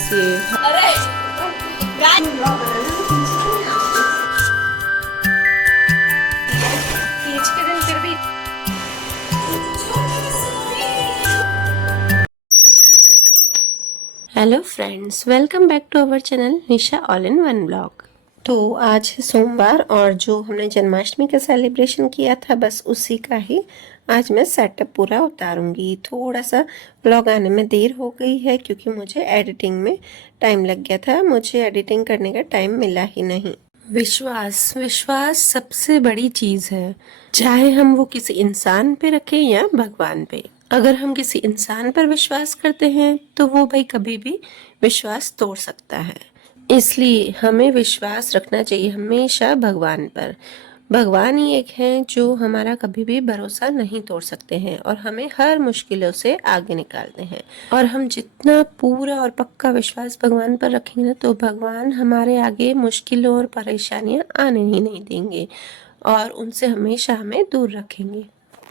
बस ये अरे तीज के दिन फिर भी hello friends, welcome back to our channel Nisha all in one blog. तो आज है सोमवार और जो हमने जन्माष्टमी का सेलिब्रेशन किया था बस उसी का ही आज मैं सेटअप पूरा उतारूंगी। थोड़ा सा ब्लॉग आने में देर हो गई है क्योंकि मुझे एडिटिंग में टाइम लग गया था। मुझे एडिटिंग करने का टाइम मिला ही नहीं। विश्वास विश्वास सबसे बड़ी चीज है, चाहे हम वो किसी इंसान पे रखें या भगवान पे। अगर हम किसी इंसान पर विश्वास करते हैं तो वो भाई कभी भी विश्वास तोड़ सकता है। इसलिए हमें विश्वास रखना चाहिए हमेशा भगवान पर। भगवान ही एक हैं जो हमारा कभी भी भरोसा नहीं तोड़ सकते हैं और हमें हर मुश्किलों से आगे निकालते हैं। और हम जितना पूरा और पक्का विश्वास भगवान पर रखेंगे ना तो भगवान हमारे आगे मुश्किलों और परेशानियां आने ही नहीं देंगे और उनसे हमेशा हमें दूर रखेंगे।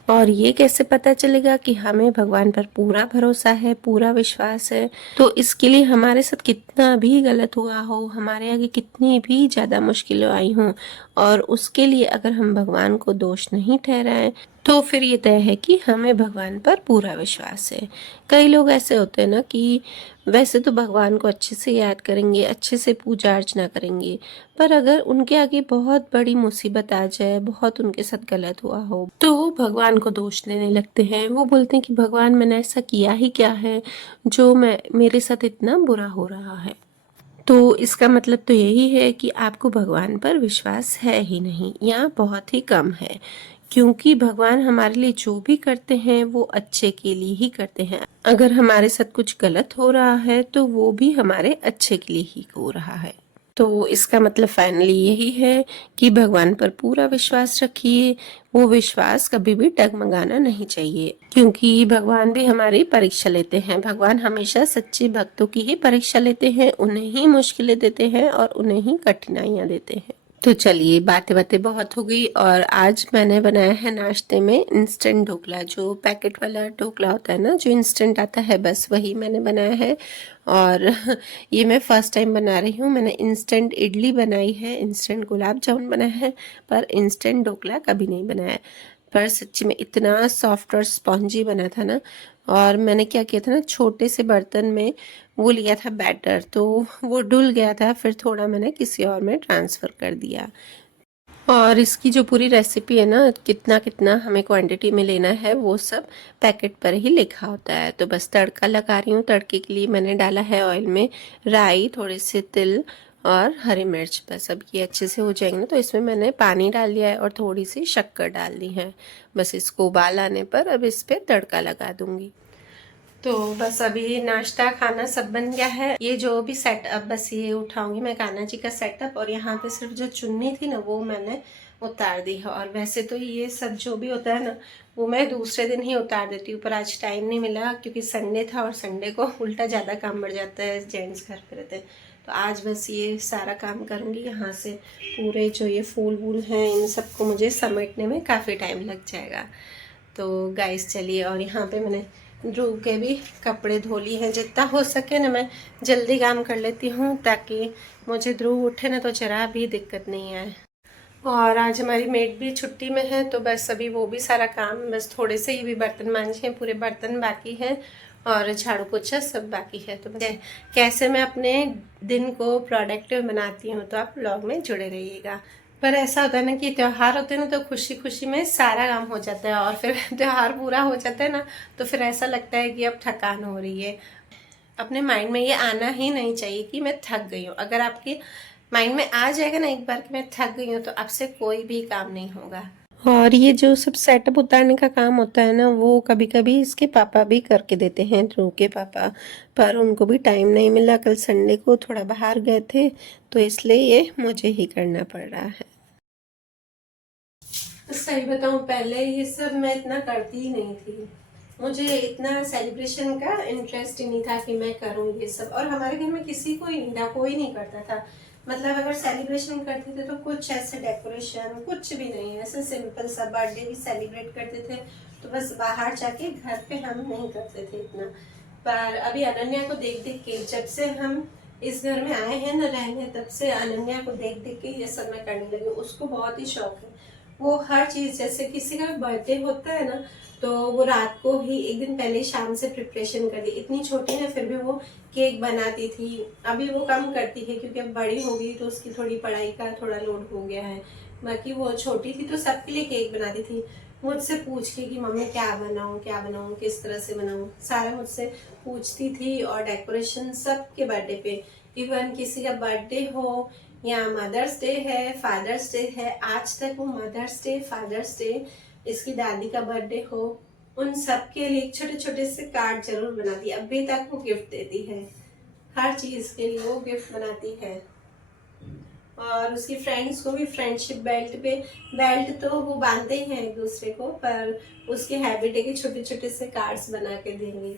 और ये कैसे पता चलेगा कि हमें भगवान पर पूरा भरोसा है, पूरा विश्वास है? तो इसके लिए हमारे साथ कितना भी गलत हुआ हो, हमारे आगे कितनी भी ज्यादा मुश्किलें आई हों और उसके लिए अगर हम भगवान को दोष नहीं ठहराएं तो फिर ये तय है कि हमें भगवान पर पूरा विश्वास है। कई लोग ऐसे होते हैं ना कि वैसे तो भगवान को अच्छे से याद करेंगे, अच्छे से पूजा अर्चना करेंगे, पर अगर उनके आगे बहुत बड़ी मुसीबत आ जाए, बहुत उनके साथ गलत हुआ हो, तो भगवान को दोष देने लगते हैं। वो बोलते हैं कि भगवान मैंने ऐसा किया ही क्या है जो मैं मेरे साथ इतना बुरा हो रहा है। तो इसका मतलब तो यही है कि आपको भगवान पर विश्वास है ही नहीं या बहुत ही कम है, क्योंकि भगवान हमारे लिए जो भी करते हैं वो अच्छे के लिए ही करते हैं। अगर हमारे साथ कुछ गलत हो रहा है तो वो भी हमारे अच्छे के लिए ही हो रहा है। तो इसका मतलब फाइनली यही है कि भगवान पर पूरा विश्वास रखिए। वो विश्वास कभी भी डगमगाना नहीं चाहिए, क्योंकि भगवान भी हमारी परीक्षा लेते हैं। भगवान हमेशा सच्चे भक्तों की ही परीक्षा लेते हैं, उन्हें ही मुश्किलें देते हैं और उन्हें ही कठिनाइयां देते हैं। तो चलिए, बातें बातें बहुत हो गई और आज मैंने बनाया है नाश्ते में इंस्टेंट ढोकला। जो पैकेट वाला ढोकला होता है ना, जो इंस्टेंट आता है, बस वही मैंने बनाया है। और ये मैं फर्स्ट टाइम बना रही हूँ। मैंने इंस्टेंट इडली बनाई है, इंस्टेंट गुलाब जामुन बनाया है, पर इंस्टेंट ढोकला कभी नहीं बनाया। पर सच्ची में इतना सॉफ्ट और स्पॉन्जी बना था ना। और मैंने क्या किया था ना, छोटे से बर्तन में वो लिया था बैटर, तो वो डुल गया था, फिर थोड़ा मैंने किसी और में ट्रांसफ़र कर दिया। और इसकी जो पूरी रेसिपी है ना, कितना कितना हमें क्वांटिटी में लेना है वो सब पैकेट पर ही लिखा होता है। तो बस तड़का लगा रही हूँ। तड़के के लिए मैंने डाला है ऑयल में राई, थोड़े से तिल और हरी मिर्च। बस अब ये अच्छे से हो जाएंगे ना तो इसमें मैंने पानी डाल दिया है और थोड़ी सी शक्कर डाल दी है। बस इसको उबाल आने पर अब इस पर तड़का लगा दूंगी। तो बस अभी नाश्ता खाना सब बन गया है। ये जो भी सेटअप, बस ये उठाऊंगी मैं कान्हा जी का सेटअप, और यहाँ पे सिर्फ जो चुन्नी थी ना वो मैंने उतार दी है। और वैसे तो ये सब जो भी होता है ना वो मैं दूसरे दिन ही उतार देती हूँ, पर आज टाइम नहीं मिला क्योंकि संडे था और संडे को उल्टा ज़्यादा काम बढ़ जाता है, जेंट्स घर पे रहते हैं। तो आज बस ये सारा काम करूँगी। यहाँ से पूरे जो ये फूल वूल हैं इन सबको मुझे समेटने में काफ़ी टाइम लग जाएगा। तो गाइस चलिए, और यहाँ पे मैंने ध्रुव के भी कपड़े धो लिए हैं। जितना हो सके ना मैं जल्दी काम कर लेती हूँ ताकि मुझे ध्रुव उठे ना तो जरा भी दिक्कत नहीं आए। और आज हमारी मेड भी छुट्टी में है तो बस अभी वो भी सारा काम, बस थोड़े से ही भी बर्तन मांजे हैं, पूरे बर्तन बाकी हैं और झाड़ू पोछा सब बाकी है। तो बस कैसे मैं अपने दिन को प्रोडक्टिव बनाती हूँ तो आप व्लॉग में जुड़े रहिएगा। पर ऐसा होता है ना कि त्यौहार होते हैं ना तो खुशी खुशी में सारा काम हो जाता है और फिर त्यौहार पूरा हो जाता है ना तो फिर ऐसा लगता है कि अब थकान हो रही है। अपने माइंड में ये आना ही नहीं चाहिए कि मैं थक गई हूँ। अगर आपके माइंड में आ जाएगा ना एक बार कि मैं थक गई हूँ तो आपसे कोई भी काम नहीं होगा। और ये जो सब सेटअप उतारने का काम होता है ना वो कभी कभी इसके पापा भी करके देते हैं, ध्रुव के पापा, पर उनको भी टाइम नहीं मिला। कल संडे को थोड़ा बाहर गए थे तो इसलिए ये मुझे ही करना पड़ रहा है। सही बताऊं, पहले ये सब मैं इतना करती ही नहीं थी। मुझे इतना सेलिब्रेशन का इंटरेस्ट ही नहीं था कि मैं करूं ये सब, और हमारे घर में किसी को ही नहीं था, कोई नहीं करता था। मतलब अगर सेलिब्रेशन करते थे तो कुछ ऐसे डेकोरेशन कुछ भी नहीं, ऐसे सिंपल सा बर्थडे भी सेलिब्रेट करते थे तो बस बाहर जाके, घर पे हम नहीं करते थे इतना। पर अभी अनन्या को देख देख के, जब से हम इस घर में आए हैं ना रहने, तब से अनन्या को देख देख के ये सब मैं करने लगी। उसको बहुत ही शौक है, वो हर चीज, जैसे किसी का बर्थडे होता है ना, तो वो रात को ही एक दिन पहले शाम से प्रिपरेशन कर दी। इतनी छोटी है फिर भी वो केक बनाती थी। अभी वो कम करती है क्योंकि अब बड़ी हो गई, तो उसकी थोड़ी पढ़ाई का थोड़ा लोड हो गया है। बाकी वो छोटी थी तो सबके लिए केक बनाती थी, मुझसे पूछ के कि मम्मी क्या बनाऊं, किस तरह से बनाऊं, सारा मुझसे पूछती थी। और डेकोरेशन सबके बर्थडे पे, इवन किसी का बर्थडे हो या मदर्स डे है, फादर्स डे है, आज तक वो मदर्स डे, फादर्स डे, इसकी दादी का बर्थडे हो, उन सब के लिए छोटे छोटे से कार्ड जरूर बनाती है। अभी तक वो गिफ्ट देती है, हर चीज के लिए वो गिफ्ट बनाती है। और उसकी फ्रेंड्स को भी फ्रेंडशिप बेल्ट पे, बेल्ट तो वो बांधते ही हैं एक दूसरे को, पर उसकी हैबिट है कि छोटे छोटे से कार्ड्स बना के देंगे।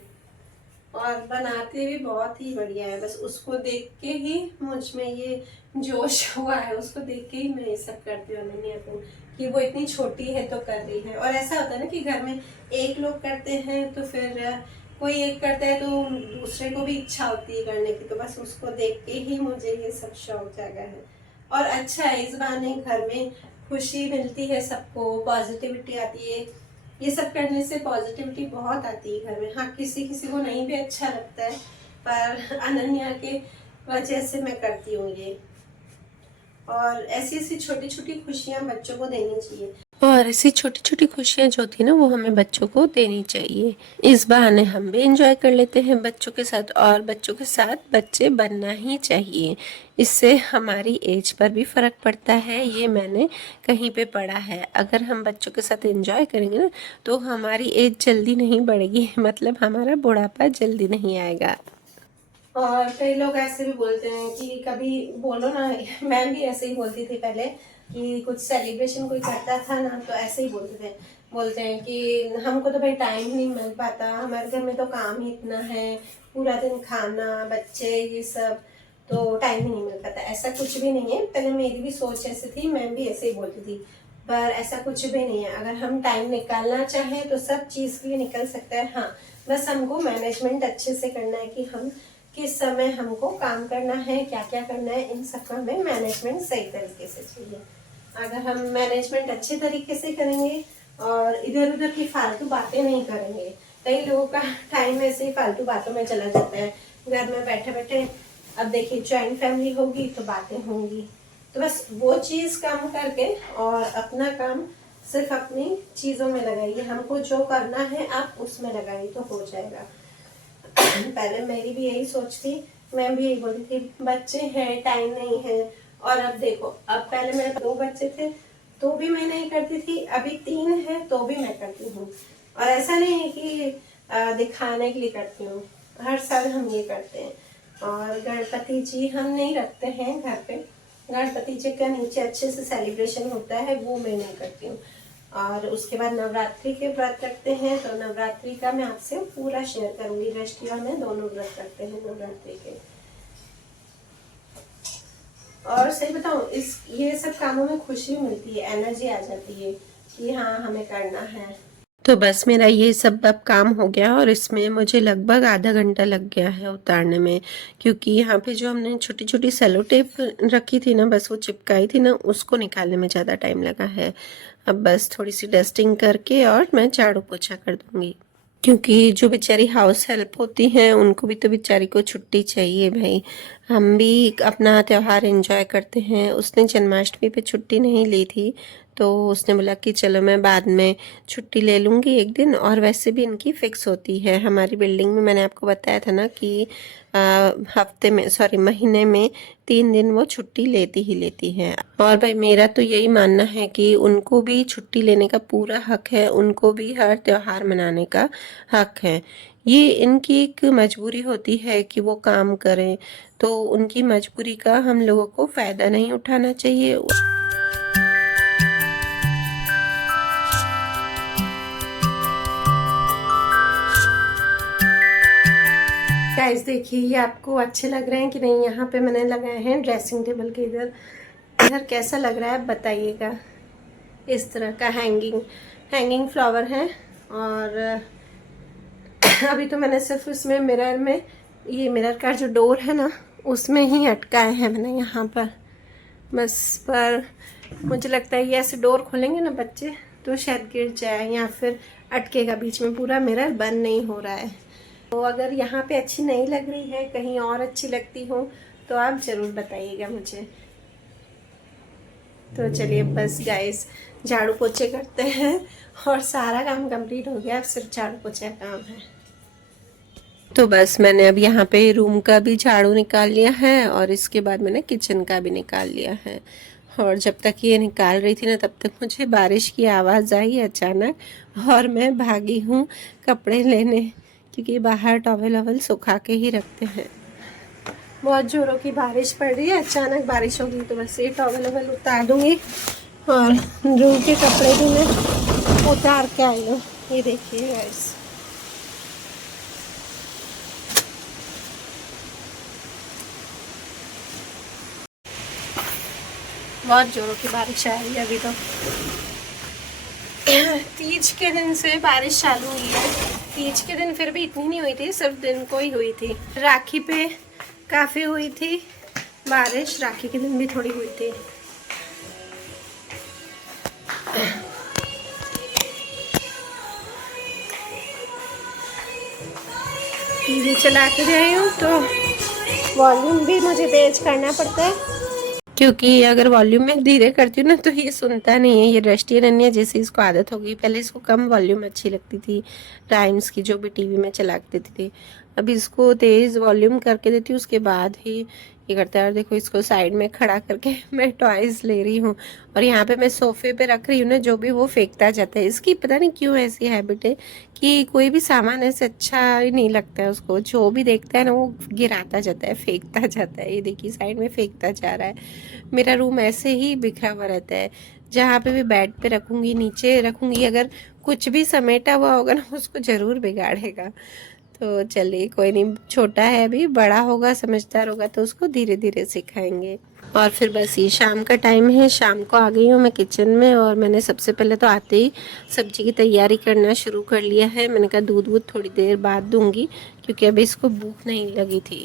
और बनाते भी बहुत ही बढ़िया है। बस उसको देख के ही मुझ में ये जोश हुआ है, उसको देख के ही मैं ये सब करती हूँ अनन्या को, कि वो इतनी छोटी है तो कर रही है। और ऐसा होता है ना कि घर में एक लोग करते हैं तो फिर कोई एक करता है तो दूसरे को भी इच्छा होती है करने की। तो बस उसको देख के ही मुझे ये सब शौक जागा है। और अच्छा है, इस बहाने घर में खुशी मिलती है सबको, पॉजिटिविटी आती है। ये सब करने से पॉजिटिविटी बहुत आती है घर में। हाँ, किसी किसी को नहीं भी अच्छा लगता है, पर अनन्या के वजह से मैं करती हूँ ये। और ऐसी ऐसी छोटी छोटी खुशियाँ बच्चों को देनी चाहिए, और ऐसी छोटी छोटी खुशियाँ जो थी ना वो हमें बच्चों को देनी चाहिए। इस बहाने हम भी एंजॉय कर लेते हैं बच्चों के साथ, और बच्चों के साथ बच्चे बनना ही चाहिए। इससे हमारी एज पर भी फर्क पड़ता है, ये मैंने कहीं पे पढ़ा है। अगर हम बच्चों के साथ एंजॉय करेंगे ना तो हमारी एज जल्दी नहीं बढ़ेगी, मतलब हमारा बुढ़ापा जल्दी नहीं आएगा। और कई लोग ऐसे भी बोलते हैं कि कभी बोलो ना, मैं भी ऐसे ही बोलती थी पहले, कि कुछ सेलिब्रेशन कोई करता था ना तो ऐसे ही बोलते हैं कि हमको तो भाई टाइम नहीं मिल पाता, हमारे घर में तो काम ही इतना है, पूरा दिन खाना, बच्चे, ये सब, तो टाइम ही नहीं मिल पाता। ऐसा कुछ भी नहीं है, पहले मेरी भी सोच ऐसी थी, मैं भी ऐसे ही बोलती थी, पर ऐसा कुछ भी नहीं है। अगर हम टाइम निकालना चाहें तो सब चीज़ के लिए निकल सकता है। हाँ, बस हमको मैनेजमेंट अच्छे से करना है कि हम किस समय हमको काम करना है, क्या क्या करना है, इन सब का हमें मैनेजमेंट सही तरीके से चाहिए। अगर हम मैनेजमेंट अच्छे तरीके से करेंगे और इधर उधर की फालतू बातें नहीं करेंगे, कई लोगों का टाइम ऐसे ही फालतू बातों में चला जाता है घर में बैठे बैठे। अब देखिए जॉइंट फैमिली होगी तो बातें होंगी, तो बस वो चीज़ कम करके और अपना काम सिर्फ अपनी चीज़ों में लगाइए। हमको जो करना है आप उसमें लगाइए तो हो जाएगा। पहले मेरी भी यही सोच थी, मैं भी यही बोलती थी बच्चे हैं, टाइम नहीं है। और अब देखो, अब पहले मेरे 2 बच्चे थे तो भी मैं नहीं करती थी, अभी 3 है तो भी मैं करती हूँ। और ऐसा नहीं है कि दिखाने के लिए करती हूँ, हर साल हम ये करते हैं। और गणपति जी हम नहीं रखते हैं घर पे, गणपति जी का नीचे अच्छे से सेलिब्रेशन होता है, वो मैं नहीं करती हूँ। और उसके बाद नवरात्रि के व्रत रखते हैं, तो नवरात्रि का मैं आपसे पूरा शेयर करूंगी। दृष्टि और मैं दोनों व्रत रखते हैं नवरात्रि के। और सही बताऊं, ये सब कामों में खुशी मिलती है, एनर्जी आ जाती है कि हाँ हमें करना है। तो बस मेरा ये सब अब काम हो गया, और इसमें मुझे लगभग आधा घंटा लग गया है उतारने में, क्योंकि यहाँ पे जो हमने छोटी छोटी सेलो टेप रखी थी ना, बस वो चिपकाई थी ना, उसको निकालने में ज़्यादा टाइम लगा है। अब बस थोड़ी सी डस्टिंग करके और मैं झाड़ू पोछा कर दूंगी, क्योंकि जो बेचारी हाउस हेल्प होती हैं उनको भी तो बेचारी को छुट्टी चाहिए भाई। हम भी अपना त्यौहार एंजॉय करते हैं। उसने जन्माष्टमी पे छुट्टी नहीं ली थी, तो उसने बोला कि चलो मैं बाद में छुट्टी ले लूँगी एक दिन। और वैसे भी इनकी फ़िक्स होती है हमारी बिल्डिंग में, मैंने आपको बताया था ना कि महीने में 3 दिन वो छुट्टी लेती ही लेती हैं। और भाई मेरा तो यही मानना है कि उनको भी छुट्टी लेने का पूरा हक है, उनको भी हर त्यौहार मनाने का हक है। ये इनकी एक मजबूरी होती है कि वो काम करें, तो उनकी मजबूरी का हम लोगों को फ़ायदा नहीं उठाना चाहिए। गाइस देखिए, ये आपको अच्छे लग रहे हैं कि नहीं? यहाँ पे मैंने लगाए हैं ड्रेसिंग टेबल के इधर इधर कैसा लग रहा है बताइएगा। इस तरह का हैंगिंग फ्लावर है, और अभी तो मैंने सिर्फ उसमें मिरर में, ये मिरर का जो डोर है ना उसमें ही अटकाए हैं मैंने यहाँ पर बस। पर मुझे लगता है ये ऐसे डोर खोलेंगे ना बच्चे तो शायद गिर जाए या फिर अटकेगा बीच में, पूरा मिरर बंद नहीं हो रहा है। तो अगर यहाँ पे अच्छी नहीं लग रही है, कहीं और अच्छी लगती हो तो आप ज़रूर बताइएगा मुझे। तो चलिए बस गाइस झाड़ू पोछे करते हैं और सारा काम कंप्लीट हो गया, अब सिर्फ झाड़ू पोछे का काम है। तो बस मैंने अब यहाँ पे रूम का भी झाड़ू निकाल लिया है और इसके बाद मैंने किचन का भी निकाल लिया है। और जब तक ये निकाल रही थी ना तब तक मुझे बारिश की आवाज़ आई अचानक और मैं भागी हूँ कपड़े लेने, क्योंकि बाहर टॉवेल वॉवेल सुखा के ही रखते हैं। बहुत ज़ोरों की बारिश पड़ रही है, अचानक बारिश होगी तो बस ये टॉवेल वॉवेल उतार दूँगी और रूम के कपड़े भी मैं उतार के आई हूँ। ये देखिए गाइस, बहुत जोरों की बारिश आ रही है अभी तो। तीज के दिन से बारिश चालू हुई है। तीज के दिन फिर भी इतनी नहीं हुई थी, सिर्फ दिन को ही हुई थी। राखी पे काफ़ी हुई थी बारिश, राखी के दिन भी थोड़ी हुई थी। टीवी चला के रही हूँ तो वॉल्यूम भी मुझे तेज करना पड़ता है, क्योंकि अगर वॉल्यूम में धीरे करती हूँ ना तो ये सुनता नहीं है। ये दृष्टि अनन्या जैसे इसको आदत होगी, पहले इसको कम वॉल्यूम अच्छी लगती थी राइम्स की जो भी टीवी में चला के देती थी, अभी इसको तेज़ वॉल्यूम करके देती हूँ उसके बाद ही ये करता है। और देखो इसको साइड में खड़ा करके मैं टॉयज़ ले रही हूँ और यहाँ पे मैं सोफ़े पे रख रही हूँ ना, जो भी वो फेंकता जाता है। इसकी पता नहीं क्यों ऐसी हैबिट है कि कोई भी सामान ऐसे अच्छा ही नहीं लगता है उसको, जो भी देखता है ना वो गिराता जाता है, फेंकता जाता है। ये देखिए साइड में फेंकता जा रहा है। मेरा रूम ऐसे ही बिखरा हुआ रहता है, जहाँ पे भी बेड पे रखूँगी नीचे रखूँगी, अगर कुछ भी समेटा हुआ होगा ना उसको ज़रूर बिगाड़ेगा। तो चलिए कोई नहीं, छोटा है अभी, बड़ा होगा समझदार होगा तो उसको धीरे धीरे सिखाएंगे। और फिर बस ये शाम का टाइम है, शाम को आ गई हूँ मैं किचन में और मैंने सबसे पहले तो आते ही सब्जी की तैयारी करना शुरू कर लिया है। मैंने कहा दूध वूध थोड़ी देर बाद दूंगी क्योंकि अभी इसको भूख नहीं लगी थी।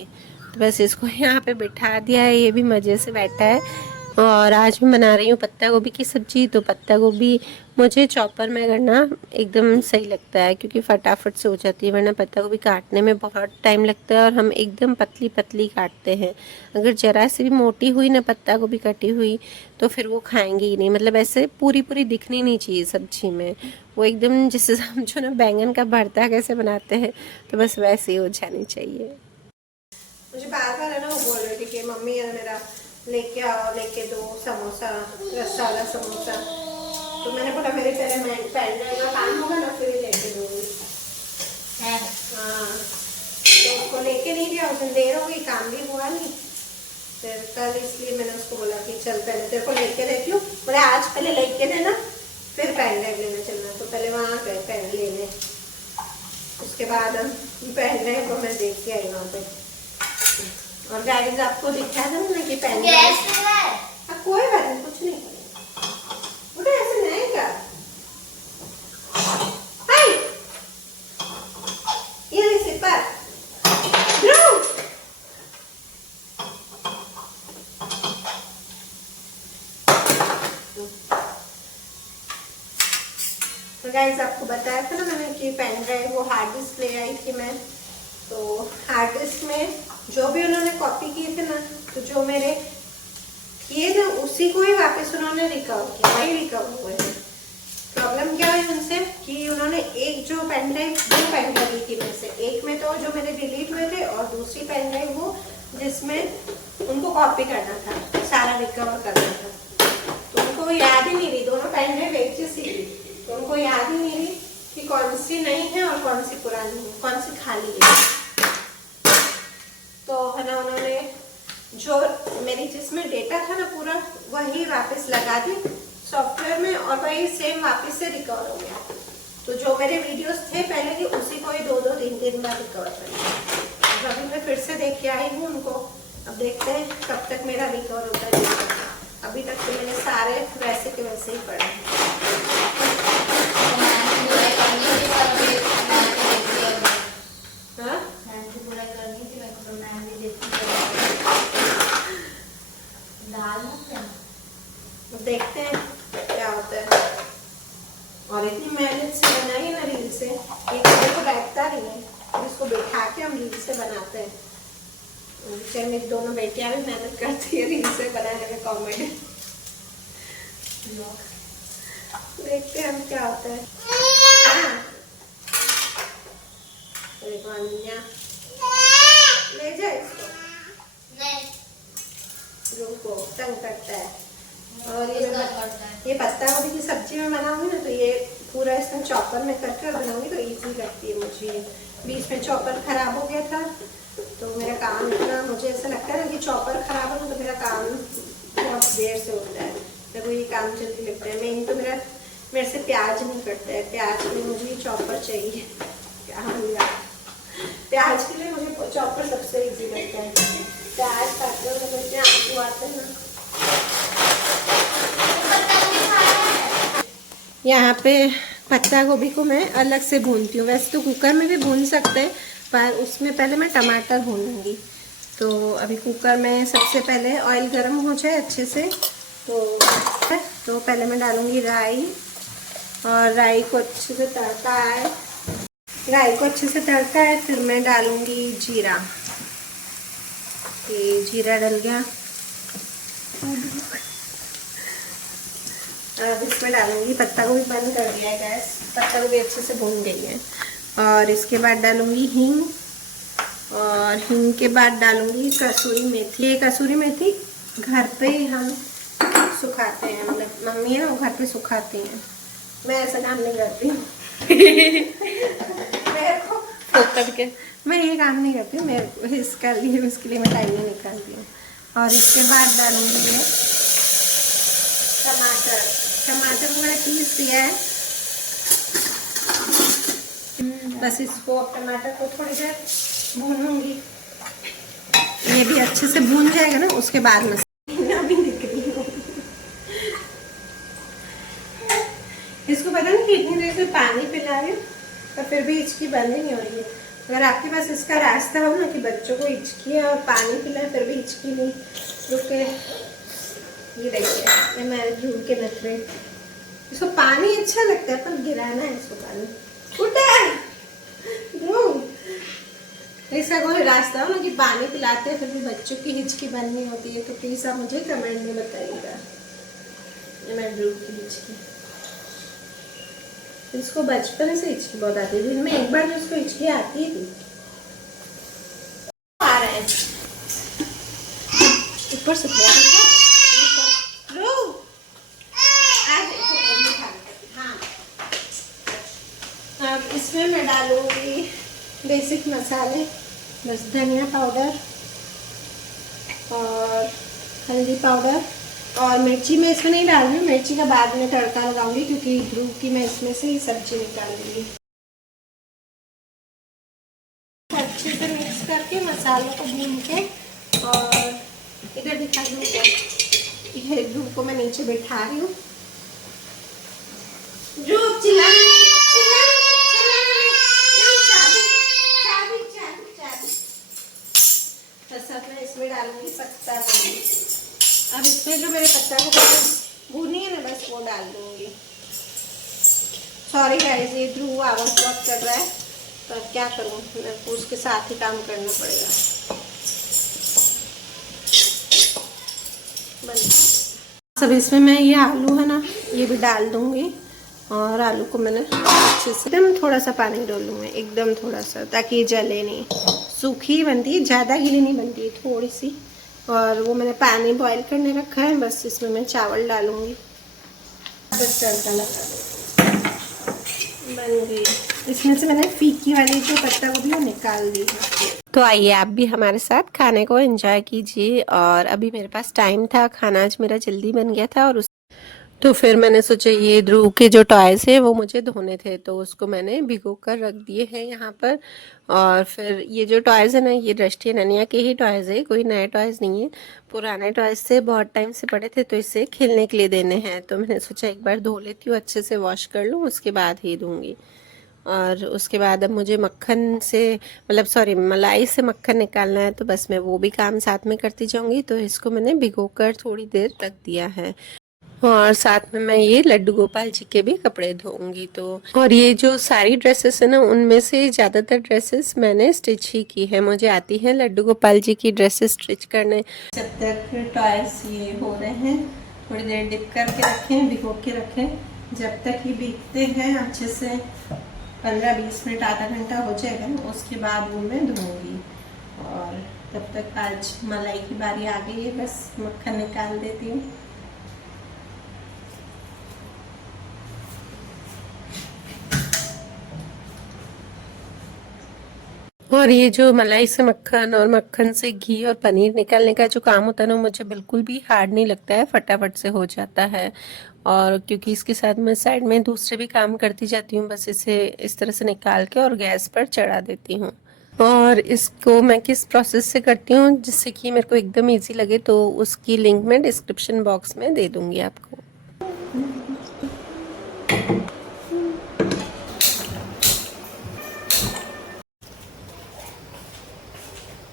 तो बस इसको यहाँ पे बिठा दिया है, ये भी मज़े से बैठा है। और आज मैं बना रही हूँ पत्ता गोभी की सब्ज़ी। तो पत्ता गोभी मुझे चॉपर में करना एकदम सही लगता है क्योंकि फटाफट से हो जाती है, वरना पत्ता गोभी काटने में बहुत टाइम लगता है और हम एकदम पतली पतली काटते हैं। अगर ज़रा सी भी मोटी हुई ना पत्ता गोभी कटी हुई तो फिर वो खाएंगे ही नहीं, मतलब ऐसे पूरी पूरी दिखनी नहीं चाहिए सब्जी में, वो एकदम जैसे समझो ना बैंगन का भरता कैसे बनाते हैं तो बस वैसे ही हो जानी चाहिए। मुझे बार बार है ना वो बोल रही थी कि मम्मी है मेरा लेके आओ, लेके दो समोसा, रसाला समोसा। तो मैंने बोला मेरे पहले पेन ड्राइव का काम होगा ना फिर ही लेके दूँगी। हाँ तो उसको लेके नहीं दिया, उस दिन देर हो गई, काम भी हुआ नहीं फिर कल, इसलिए मैंने उसको बोला कि चल पहले तेरे को लेके देती हूँ। बोले आज पहले लेके देना फिर पेन ड्राइव लेने चलना। तो पहले वहाँ गए पेन लेने, उसके बाद हम पेन ड्राइव को मैं देख के आई वहाँ पे। और गाइस आपको दिखा था ना कि पेन ड्राइव कोई बात नहीं, कुछ नहीं करेगा बेटा, ऐसे नहीं कर। हाय ये सिपर ब्रो। तो गाइस आपको बताया था ना मैंने कि पेन ड्राइव वो हार्ड डिस्क ले आई थी मैं। तो हार्ड डिस्क में जो भी उन्होंने कॉपी किए थे ना, तो जो मेरे किए ना उसी को ही वापस उन्होंने रिकवर किया, वही रिकवर हुए हैं। प्रॉब्लम क्या है उनसे कि उन्होंने एक जो पेन ड्राइव, दो पेन ड्राइव ली थी मेरे से, एक में तो जो मेरे डिलीट हुए थे और दूसरी पेन ड्राइव वो जिसमें उनको कॉपी करना था, सारा रिकवर करना था। तो उनको याद ही नहीं रही, दोनों पेन ड्राइव एक जैसी थी तो उनको याद ही नहीं रही कि कौन सी नई है और कौन सी पुरानी है, कौन सी खाली है। तो है ना उन्होंने जो मेरी जिसमें डेटा था ना पूरा वही वापस लगा दी सॉफ्टवेयर में और वही सेम वापस से रिकवर हो गया। तो जो मेरे वीडियोस थे पहले के उसी को ही 2-2 3-3 बार रिकवर कर लिया। अभी मैं फिर से देख के आई हूँ उनको, अब देखते हैं कब तक मेरा रिकवर होता है। अभी तक तो मैंने सारे वैसे के वैसे ही पढ़े हैं। हाँ पूरा करनी थी मेरे को, तो मैं भी देखती दाल ना, देखते हैं क्या होता है। और इतनी मेहनत से बनाई ना रील से, ये कभी को बैठता नहीं है, इसको बैठा के हम रील से बनाते हैं। पीछे मेरी दोनों बेटियां भी मेहनत करती है रील से बनाने में, कॉमेडी। देखते हैं हम क्या होता है। हाँ। देखो अनन्या, ले जा इसको, रुको, तंग करता है। और ये पत्ता गोभी की सब्जी में बनाऊंगी ना, तो ये पूरा इसमें चॉपर में करके बनाऊंगी तो इजी लगती है मुझे। बीच में चॉपर खराब हो गया था, तो मेरा काम इतना, मुझे ऐसा लगता है ना कि चॉपर खराब हो तो मेरा काम बहुत देर से होता है, मेरे को ये काम जल्दी लगता है। मेन तो मेरे से प्याज नहीं कटता है, प्याज के लिए मुझे ये चॉपर चाहिए। प्याज के लिए मुझे चॉपर सबसे इजी लगता है। प्याज काटते हुए तो इतने आंसू आते हैं ना। यहाँ पे पत्ता गोभी को मैं अलग से भूनती हूँ, वैसे तो कुकर में भी भून सकते हैं, पर उसमें पहले मैं टमाटर भूनूंगी। तो अभी कुकर में सबसे पहले ऑयल गर्म हो जाए अच्छे से, तो पहले मैं डालूंगी राई, और राई को अच्छे से तड़का है, फिर मैं डालूंगी जीरा। ये जीरा डल गया, अब इसमें डालूंगी पत्ता गोभी, बंद कर दिया है गैस, पत्ता गोभी अच्छे से भून गई है। और इसके बाद डालूंगी हींग, और हींग के बाद डालूंगी कसूरी मेथी। ये कसूरी मेथी घर पे ही हम सुखाते हैं, मतलब मम्मी है ना वो घर पे सुखाती हैं, मैं ऐसा काम नहीं करती हूँ। मेरे को करके मैं ये काम नहीं करती हूँ, मैं उसके लिए मैं टाइम नहीं निकालती हूँ। और इसके बाद डालूंगी मैं टमाटर को मैंने पीस दिया है, बस इसको अब टमाटर को थोड़ी देर भूनूंगी। ये भी अच्छे से भून जाएगा ना, उसके बाद मैं इसको पता नहीं कितनी देर से पानी पिला रही हूँ, पर फिर भी हिचकी बंद ही नहीं हो रही है। अगर आपके पास इसका रास्ता हो ना कि बच्चों को हिचकी है और पानी पिलाए फिर भी हिचकी नहीं रुके, ये देखिए ये मेरे ध्रुव के नखरे। इसको पानी अच्छा लगता है पर गिराना है इसको पानी। ऐसा कोई रास्ता हो ना कि पानी पिलाते हैं फिर भी बच्चों की हिचकी बंद नहीं होती है, तो प्लीज आप मुझे कमेंट में बताइएगा। ये मेरे ध्रुव की हिचकी, इसको बचपन से हिचकी बहुत आती है, दिन में एक बार इसको हिचकी आती है थी। आ रहे हैं ऊपर से अब इसमें मैं डालूंगी बेसिक मसाले, बस धनिया पाउडर और हल्दी पाउडर, और मिर्ची मैं इसमें नहीं डाल रही हूँ, मिर्ची का बाद में तड़का लगाऊंगी क्योंकि ध्रुव की मैं इसमें से ही सब्जी निकाल दूंगी। अच्छे से मिक्स करके मसालों को भून के, और इधर दिखा दूँगी, ये ध्रुव को मैं नीचे बैठा रही हूँ। ध्रुव मैं इसमें डालूंगी पत्ता गोभी। अब इसमें जो मेरे पत्ता गोभी भूनी है ना, बस वो डाल दूंगी। सॉरी गाइस, ये ध्रुव आवाज बहुत कर रहा है, पर क्या करूं, मेरे को उसके साथ ही काम करना पड़ेगा। सब इसमें मैं ये आलू है ना, ये भी डाल दूंगी, और आलू को मैंने अच्छे से एकदम थोड़ा सा पानी डालूंगी, एकदम थोड़ा सा, ताकि ये जले नहीं। सूखी बनती है, ज़्यादा गीली नहीं बनती है, थोड़ी सी। और वो मैंने पानी बॉईल करने रखा है, बस इसमें मैं चावल डालूंगी, बस तड़का लगा बन गई। इसमें से मैंने फीकी वाली जो पत्ता गोभी वो निकाल दी है। तो आइए आप भी हमारे साथ खाने को एंजॉय कीजिए। और अभी मेरे पास टाइम था, खाना आज मेरा जल्दी बन गया था, और तो फिर मैंने सोचा ये ध्रुव के जो टॉयज है वो मुझे धोने थे, तो उसको मैंने भिगो कर रख दिए हैं यहाँ पर। और फिर ये जो टॉयज है ना, ये दृष्टि अनन्या के ही टॉयज है, कोई नए टॉयज नहीं है, पुराने टॉयज से बहुत टाइम से पड़े थे, तो इससे खेलने के लिए देने हैं। तो मैंने सोचा एक बार धो लेती हूँ, अच्छे से वॉश कर लूँ, उसके बाद ही दूँगी। और उसके बाद अब मुझे मक्खन से मलाई से मक्खन निकालना है, तो बस मैं वो भी काम साथ में करती जाऊंगी। तो इसको मैंने भिगोकर थोड़ी देर रख दिया है और साथ में मैं ये लड्डू गोपाल जी के भी कपड़े धोऊंगी। तो और ये जो सारी ड्रेसेस है ना, उनमें से ज़्यादातर ड्रेसेस मैंने स्टिच ही की है। मुझे आती है लड्डू गोपाल जी की ड्रेसेस स्टिच करने। जब तक टॉयस ये हो रहे हैं, थोड़ी देर डिप करके रखें, भिगो के रखें। जब तक ये भीगते हैं अच्छे से 15-20 मिनट, आधा घंटा हो जाएगा ना, उसके बाद वो मैं धोऊंगी। और तब तक आज मलाई की बारी आ गई है, बस मक्खन निकाल देती हूँ। और ये जो मलाई से मक्खन और मक्खन से घी और पनीर निकालने का जो काम होता है ना, मुझे बिल्कुल भी हार्ड नहीं लगता है, फटाफट से हो जाता है। और क्योंकि इसके साथ मैं साइड में दूसरे भी काम करती जाती हूँ, बस इसे इस तरह से निकाल के और गैस पर चढ़ा देती हूँ। और इसको मैं किस प्रोसेस से करती हूँ जिससे कि मेरे को एकदम ईजी लगे, तो उसकी लिंक मैं डिस्क्रिप्शन बॉक्स में दे दूँगी आपको।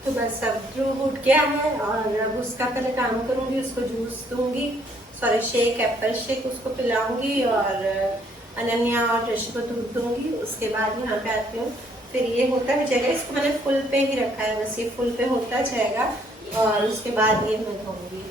तो बस अब ध्रुव उठ गया है और अब उसका पहले काम करूंगी, उसको जूस दूंगी, शेक, एप्पल शेक उसको पिलाऊंगी और अनन्या और ऋषि को दूध दूंगी। उसके बाद यहाँ पे आती हूँ, फिर ये होता भी जाएगा। इसको मैंने फुल पे ही रखा है, बस ये फुल पे होता जाएगा और उसके बाद ये मैं धोऊंगी।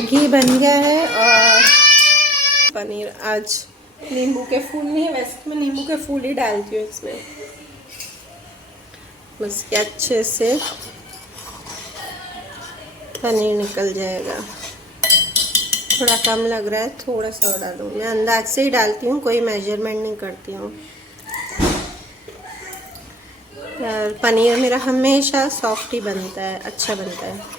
घी बन गया है और पनीर, आज नींबू के फूल नहीं है, वैसे तो मैं नींबू के फूल ही डालती हूँ इसमें। बस ये अच्छे से पनीर निकल जाएगा। थोड़ा कम लग रहा है, थोड़ा सा और डालूँ। मैं अंदाज से ही डालती हूँ, कोई मेजरमेंट नहीं करती हूँ। पनीर मेरा हमेशा सॉफ्ट ही बनता है, अच्छा बनता है,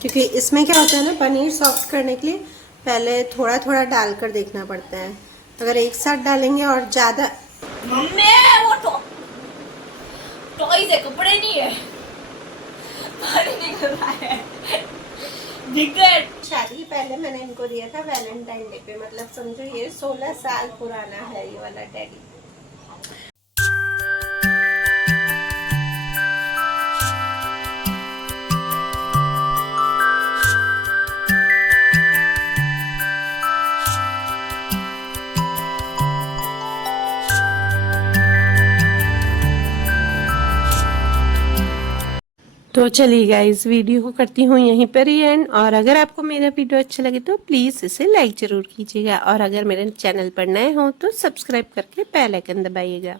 क्योंकि इसमें क्या होता है ना, पनीर सॉफ्ट करने के लिए पहले थोड़ा थोड़ा डालकर देखना पड़ता है। अगर एक साथ डालेंगे और ज़्यादा, मम्मी वो टॉय से कपड़े नहीं है, पानी निकल रहा है। शादी पहले मैंने इनको दिया था वैलेंटाइन डे पे, मतलब समझो ये 16 साल पुराना है ये वाला टेडी। तो चलिए गाइस, वीडियो को करती हूँ यहीं पर ही एंड। और अगर आपको मेरा वीडियो अच्छा लगे तो प्लीज़ इसे लाइक ज़रूर कीजिएगा, और अगर मेरे चैनल पर नए हो तो सब्सक्राइब करके बेल आइकन दबाइएगा।